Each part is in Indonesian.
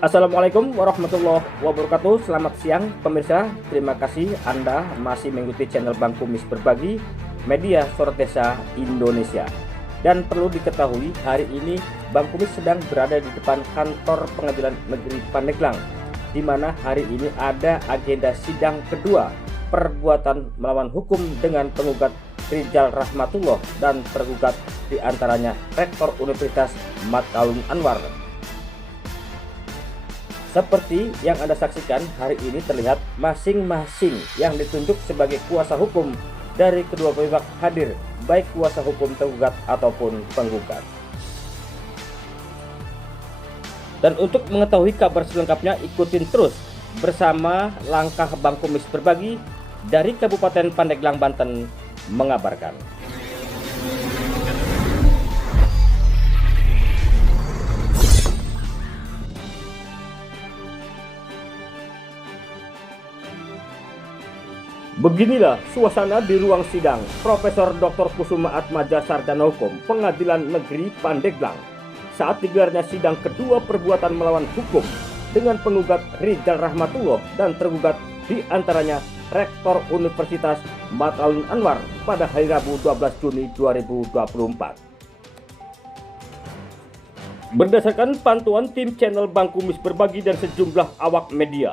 Assalamualaikum warahmatullahi wabarakatuh. Selamat siang pemirsa. Terima kasih Anda masih mengikuti channel Bang Kumis Berbagi, media Sorot Desa Indonesia. Dan perlu diketahui, hari ini Bang Kumis sedang berada di depan kantor Pengadilan Negeri Pandeglang, di mana hari ini ada agenda sidang kedua perbuatan melawan hukum dengan penggugat Rizal Rahmatullah dan tergugat diantaranya Rektor Universitas Mataun Anwar. Seperti yang Anda saksikan, hari ini terlihat masing-masing yang ditunjuk sebagai kuasa hukum dari kedua pihak hadir, baik kuasa hukum tergugat ataupun penggugat. Dan untuk mengetahui kabar selengkapnya, ikutin terus bersama langkah Bang Kumis Berbagi dari Kabupaten Pandeglang, Banten mengabarkan. Beginilah suasana di ruang sidang Profesor Dr. Kusuma Atmaja Sarjana Hukum Pengadilan Negeri Pandeglang saat digelarnya sidang kedua perbuatan melawan hukum dengan penggugat Rizal Rahmatullah dan tergugat diantaranya Rektor Universitas Mataun Anwar pada hari Rabu 12 Juni 2024. Berdasarkan pantauan tim channel Bang Kumis Berbagi dan sejumlah awak media,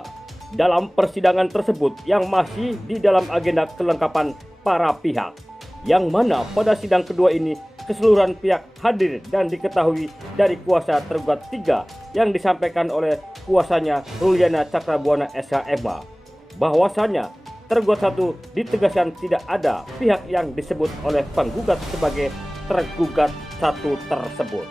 dalam persidangan tersebut yang masih di dalam agenda kelengkapan para pihak, yang mana pada sidang kedua ini keseluruhan pihak hadir dan diketahui dari kuasa tergugat 3 yang disampaikan oleh kuasanya Ruliana Cakrabuana SHMA bahwasanya tergugat 1 ditegaskan tidak ada pihak yang disebut oleh penggugat sebagai tergugat 1 tersebut.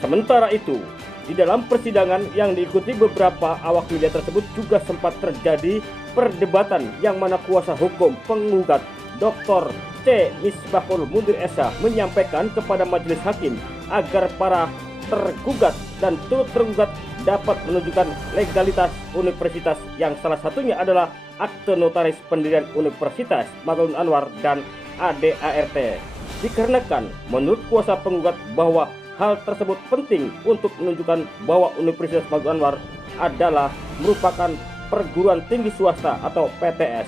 Sementara itu, di dalam persidangan yang diikuti beberapa awak media tersebut juga sempat terjadi perdebatan yang mana kuasa hukum penggugat Dr. C. Misbahul Mundir Esa menyampaikan kepada majelis hakim agar para tergugat dan turut tergugat dapat menunjukkan legalitas universitas yang salah satunya adalah akte notaris pendirian Universitas Mataun Anwar dan ADART. Dikarenakan menurut kuasa penggugat bahwa hal tersebut penting untuk menunjukkan bahwa Universitas Mataun Anwar adalah merupakan perguruan tinggi swasta atau PTS,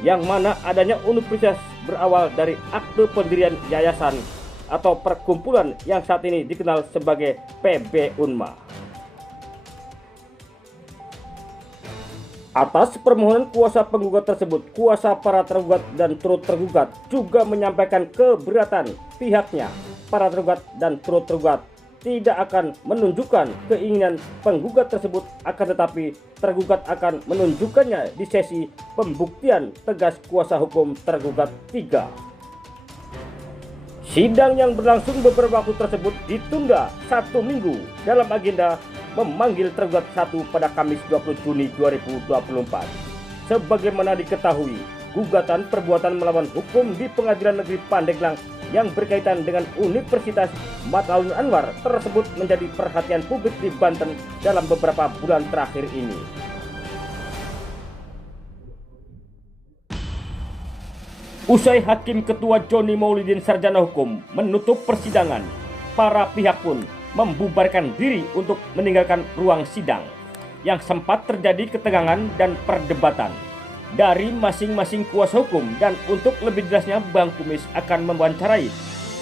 yang mana adanya universitas berawal dari akte pendirian yayasan atau perkumpulan yang saat ini dikenal sebagai PB Unma. Atas permohonan kuasa penggugat tersebut, kuasa para tergugat dan turut tergugat juga menyampaikan keberatan pihaknya. Para tergugat dan turut tergugat tidak akan menunjukkan keinginan penggugat tersebut, akan tetapi tergugat akan menunjukkannya di sesi pembuktian, tegas kuasa hukum tergugat 3. Sidang yang berlangsung beberapa waktu tersebut ditunda 1 minggu dalam agenda memanggil tergugat 1 pada Kamis 20 Juni 2024. Sebagaimana diketahui, gugatan perbuatan melawan hukum di Pengadilan Negeri Pandeglang yang berkaitan dengan Universitas Mataun Anwar tersebut menjadi perhatian publik di Banten dalam beberapa bulan terakhir ini. Usai Hakim Ketua Joni Maulidin Sarjana Hukum menutup persidangan, para pihak pun membubarkan diri untuk meninggalkan ruang sidang yang sempat terjadi ketegangan dan perdebatan dari masing-masing kuasa hukum. Dan untuk lebih jelasnya, Bang Kumis akan mewawancarai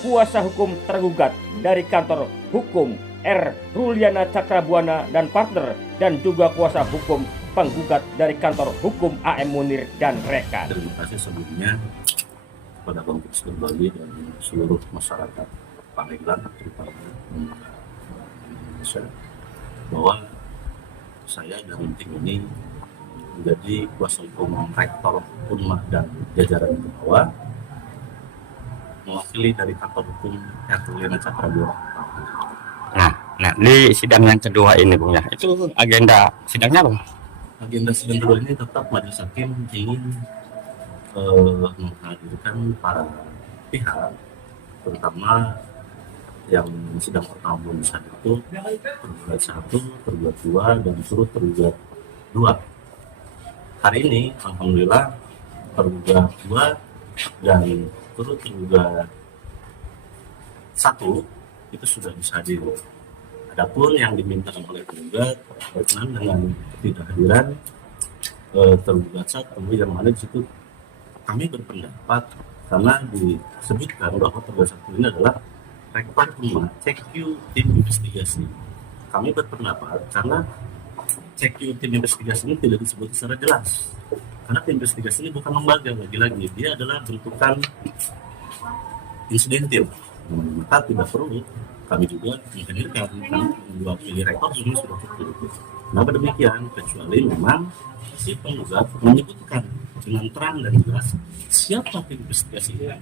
kuasa hukum tergugat dari kantor hukum R. Ruliana Cakrabuana dan partner, dan juga kuasa hukum penggugat dari kantor hukum AM Munir dan rekan. Terima kasih sebelumnya kepada Bang Kumis Berbagi dan seluruh masyarakat Pandeglang terutama Indonesia bahwa saya dari tim ini menjadi kuasa hukum Rektor Unma dan jajaran ke bawah, mewakili dari kantor hukum Ruliana Cakrabuana. Nah, di sidang yang kedua ini, Bung, ya, itu agenda sidangnya, Bung? Agenda sidang kedua ini tetap majelis hakim ingin menghadirkan para pihak, terutama yang sidang pertama belum bisa itu tergugat 1, tergugat 2, dan turut tergugat 2. Hari ini alhamdulillah tergugat 2 dan turut tergugat 1 itu sudah bisa hadir. Adapun yang diminta oleh penggugat berkenaan dengan ketidakhadiran tergugat satu, yang mana di situ kami berpendapat karena disebutkan bahwa tergugat satu ini adalah rektor CQ tim investigasi. Kami berpendapat karena CQ tim investigasi ini tidak disebut secara jelas. Karena tim investigasi ini bukan lembaga, lagi-lagi dia adalah bentukan insidentil. Maka tidak perlu kami juga menghadirkan karena mewakili rektor ini sudah cukup. Kenapa demikian? Kecuali memang si penggugat menyebutkan dengan terang dan jelas siapa tim investigasi ini.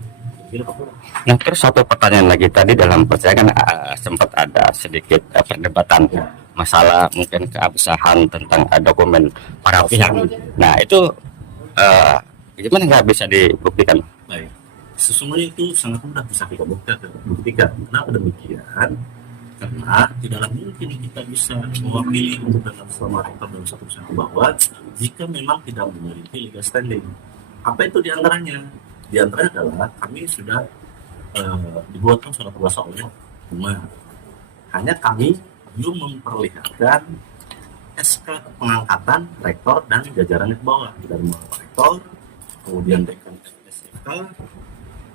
Nah, terus satu pertanyaan lagi, tadi dalam persidangan sempat ada sedikit perdebatan masalah mungkin keabsahan tentang dokumen para pihak. Nah, itu gimana nggak bisa dibuktikan? Baik, sesungguhnya itu sangat mudah bisa kita buktikan. Kenapa demikian? Karena tidaklah mungkin kita bisa mewakili untuk dalam selama rektor dalam satu perusahaan bahwa jika memang tidak memiliki legal standing. Apa itu diantaranya? Diantaranya adalah kami sudah dibuatkan surat kuasa oleh rumah. Hanya kami belum memperlihatkan SK pengangkatan rektor dan jajarannya ke bawah, dari mulai rektor, kemudian dekan SK,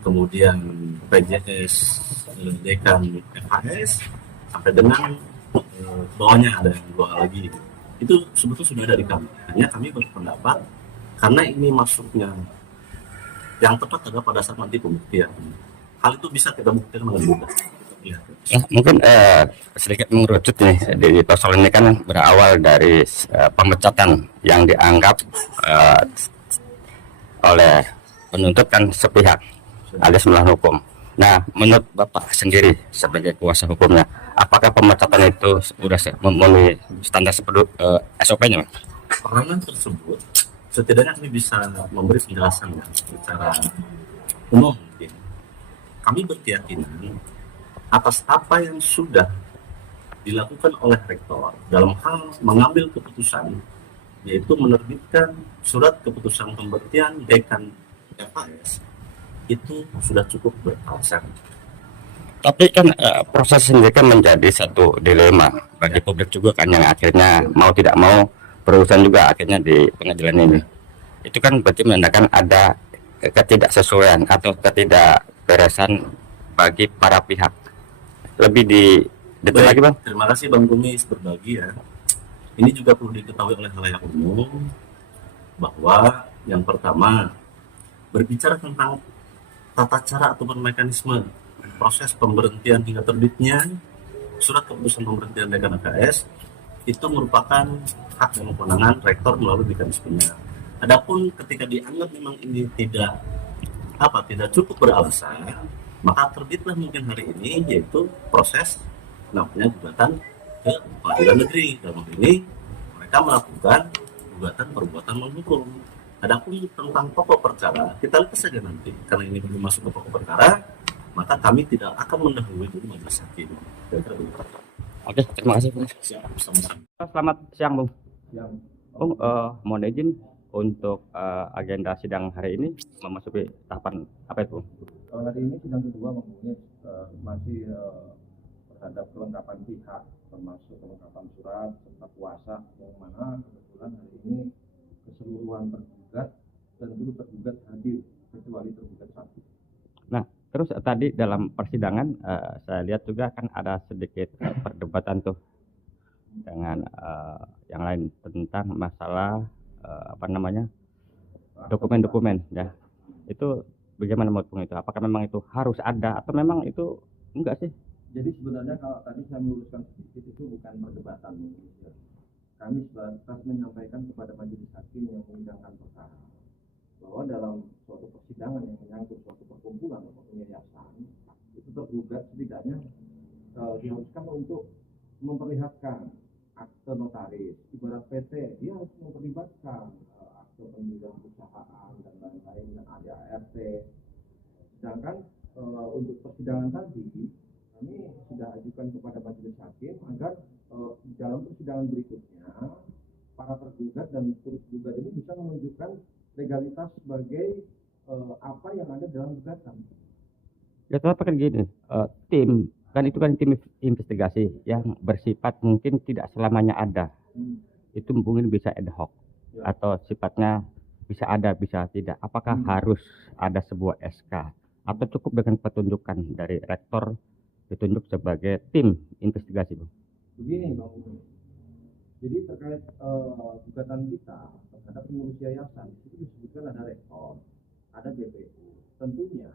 kemudian PJS dekan FHS, sampai dengan bawahnya ada yang dua lagi. Itu sebetulnya sudah dari kami. Hanya kami berpendapat karena ini masuknya yang tepat adalah pada saat nanti pembuktian. Hal itu bisa kita buktikan dengan mudah. Ya. Mungkin sedikit mengerucut nih, di persoalan ini kan berawal dari pemecatan yang dianggap oleh penuntut kan sepihak alias melawan hukum. Nah, menurut Bapak sendiri sebagai kuasa hukumnya, apakah pemecatan itu sudah memenuhi standar SOP-nya? Perangan tersebut setidaknya kami bisa memberi penjelasan ya, secara umum. Kami berkeyakinan atas apa yang sudah dilakukan oleh rektor dalam hal mengambil keputusan, yaitu menerbitkan surat keputusan pemberhentian dekan FHS, itu sudah cukup beralasan. Tapi kan proses sendiri kan menjadi satu dilema bagi publik juga kan, yang akhirnya mau tidak mau berurusan juga akhirnya di pengadilan ini. Itu kan berarti menandakan ada ketidaksesuaian atau ketidakberesan bagi para pihak. Lebih di detail lagi, Bang. Terima kasih Bang Kumis berbagi ya. Ini juga perlu diketahui oleh halayak umum bahwa yang pertama berbicara tentang tata cara ataupun mekanisme proses pemberhentian hingga terbitnya surat keputusan pemberhentian dekan FHS itu merupakan hak dan kewenangan rektor melalui mekanismenya. Adapun ketika dianggap memang ini tidak cukup beralasan, maka terbitlah mungkin hari ini yaitu proses namanya gugatan ke pengadilan negeri. Dalam hal ini mereka melakukan gugatan perbuatan menghukum. Adapun tentang pokok perkara kita lihat saja nanti, karena ini belum masuk ke pokok perkara, maka kami tidak akan mendahului dulu majelis hakim. Oke, terima kasih, Bung. Sama-sama. Selamat siang, Bung. Yang Bung, mohon izin untuk agenda sidang hari ini memasuki tahapan apa itu, Bung? hari ini sidang kedua mempunyai masih terhadap kelengkapan pihak, termasuk kelengkapan surat serta kuasa, yang mana kebetulan hari ini keseluruhan tergugat dan turut tergugat hadir kecuali tergugat satu. Nah, terus tadi dalam persidangan saya lihat juga kan ada sedikit perdebatan tuh dengan yang lain tentang masalah dokumen-dokumen ya. Itu bagaimana menurut Bung itu? Apakah memang itu harus ada atau memang itu enggak sih? Jadi sebenarnya kalau tadi saya meluruskan sedikit, itu bukan perdebatan. Kami sebatas menyampaikan kepada majelis hakim yang menyidangkan perkara bahwa dalam suatu persidangan yang menyangkut suatu perkumpulan atau yayasan, itu tergugat setidaknya diharuskan untuk memperlihatkan akte notaris. Ibarat PT, dia harus memperlihatkan akte pendirian perusahaan dan lain-lain dan ADART. Sedangkan untuk persidangan tadi kami sudah ajukan kepada majelis hakim agar dalam persidangan berikutnya para tergugat dan turut tergugat ini bisa menunjukkan legalitas sebagai apa yang ada dalam gugatan. Ya, tapi kan gini, tim kan itu kan tim investigasi yang bersifat mungkin tidak selamanya ada. Itu mungkin bisa ad hoc atau sifatnya bisa ada bisa tidak. Apakah harus ada sebuah SK atau cukup dengan petunjukan dari rektor ditunjuk sebagai tim investigasi, Bang? Begini Bang Budi. Jadi terkait gugatan kita terhadap pengurus yayasan itu disebutkan ada rektor, ada BPU. Tentunya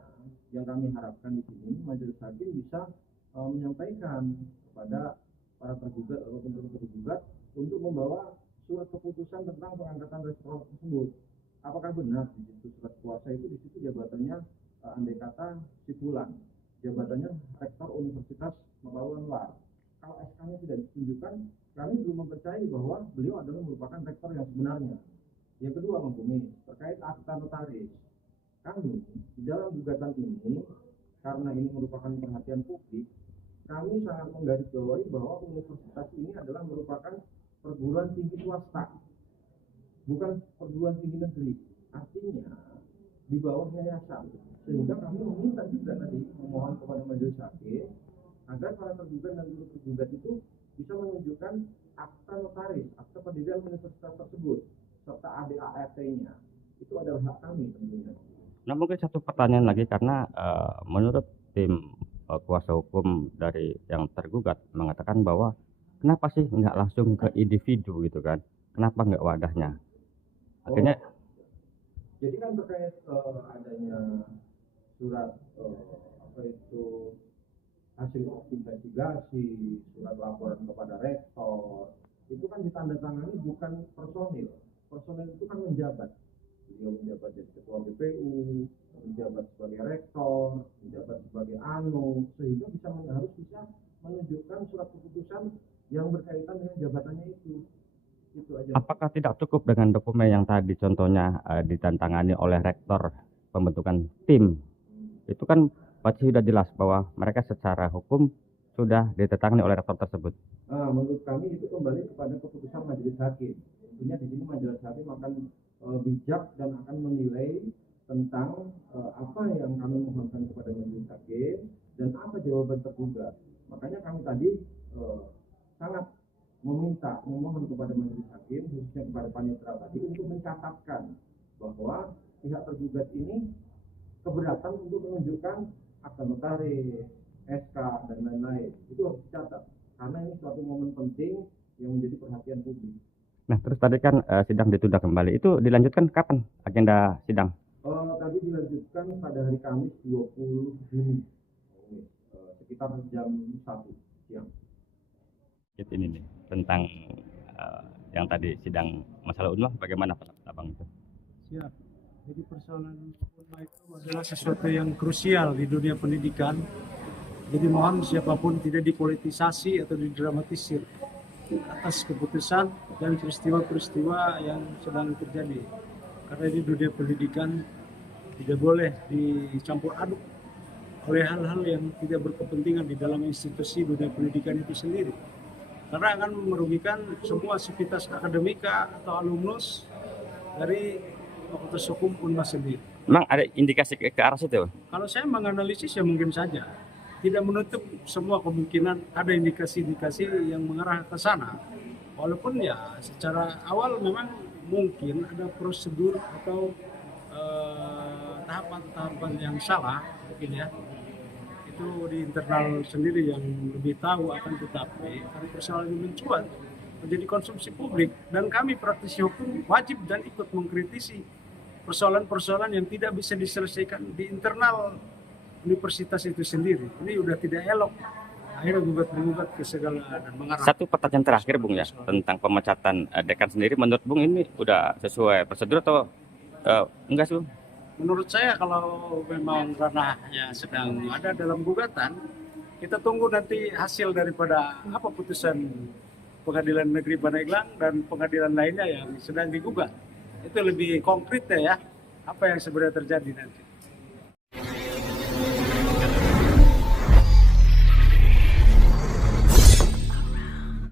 yang kami harapkan di sini majelis hakim bisa menyampaikan kepada para tergugat atau tergugat untuk membawa surat keputusan tentang pengangkatan rektor tersebut. Apakah benar di situ surat kuasa itu di situ jabatannya andai kata si fulan, jabatannya rektor Universitas Mataram Luar. Kalau SK-nya tidak ditunjukkan, kami belum mempercayai bahwa beliau adalah merupakan rektor yang sebenarnya. Yang kedua, Bang Bumi, terkait akta notaris. Kami di dalam gugatan ini, karena ini merupakan perhatian publik, kami sangat menggarisbawahi bahwa universitas ini adalah merupakan perguruan tinggi swasta, bukan perguruan tinggi negeri. Artinya di bawah yayasan. Sehingga kami meminta juga tadi memohon kepada majelis hakim agar para tergugat dan tergugat itu bisa menunjukkan akta notaris, akta pendirian universitas tersebut, serta ADART-nya. Itu adalah hak kami tentunya. Nah, mungkin satu pertanyaan lagi karena menurut tim kuasa hukum dari yang tergugat mengatakan bahwa kenapa sih nggak langsung ke individu gitu kan? Kenapa nggak wadahnya? Akhirnya jadi kan terkait adanya surat hasil investigasi, surat laporan kepada rektor, itu kan ditandatangani bukan personil. Personil itu kan menjabat. Beliau menjabat jadi ketua BPU, menjabat sebagai rektor, menjabat sebagai anu, sehingga harus bisa menunjukkan surat keputusan yang berkaitan dengan jabatannya itu. Itu aja. apakah tidak cukup dengan dokumen yang tadi contohnya ditantangani oleh rektor pembentukan tim? Itu kan pasti sudah jelas bahwa mereka secara hukum sudah ditetangani oleh rektor tersebut. Menurut kami itu kembali kepada keputusan majelis hakim. Tentunya di sini majelis hakim akan bijak dan akan menilai tentang apa yang kami mohonkan kepada majelis hakim dan apa jawaban tergugat. Makanya kami tadi sangat memohon kepada majelis hakim, khususnya kepada panitera tadi, untuk mencatatkan bahwa pihak tergugat ini keberatan untuk menunjukkan akta notaris, SK, dan lain-lain. Itu harus dicatat, karena ini suatu momen penting yang menjadi perhatian publik. Nah, terus tadi kan sidang ditunda kembali. Itu dilanjutkan kapan agenda sidang? Tadi dilanjutkan pada hari Kamis 20 Juni, sekitar jam 1 siang. Ini nih tentang yang tadi sidang masalah UNMA, bagaimana pendapat Abang itu? Siap. Jadi persoalan UNMA itu adalah sesuatu yang krusial di dunia pendidikan. Jadi mohon siapapun tidak dipolitisasi atau didramatisir atas keputusan dan peristiwa-peristiwa yang sedang terjadi. Karena di dunia pendidikan tidak boleh dicampur aduk oleh hal-hal yang tidak berkepentingan di dalam institusi dunia pendidikan itu sendiri. Karena akan merugikan semua sivitas akademika atau alumnus dari Fakultas Hukum UNMA sendiri. Memang ada indikasi ke arah situ? Kalau saya menganalisis ya mungkin saja. Tidak menutup semua kemungkinan ada indikasi-indikasi yang mengarah ke sana. Walaupun ya secara awal memang mungkin ada prosedur atau tahapan-tahapan yang salah mungkin ya. Itu di internal sendiri yang lebih tahu, akan tetapi karena persoalan ini mencuat menjadi konsumsi publik dan kami praktisi hukum wajib dan ikut mengkritisi persoalan-persoalan yang tidak bisa diselesaikan di internal universitas itu sendiri. Ini sudah tidak elok, akhirnya gugat-gugat ke segala dan mengarah. Satu pertanyaan terakhir Bung ya, tentang pemecatan dekan sendiri, menurut Bung ini udah sesuai prosedur atau enggak sih Bung? Menurut saya kalau memang ranahnya sedang ada dalam gugatan, kita tunggu nanti hasil daripada apa putusan Pengadilan Negeri Pandeglang dan pengadilan lainnya yang sedang digugat. Itu lebih konkret ya, apa yang sebenarnya terjadi nanti.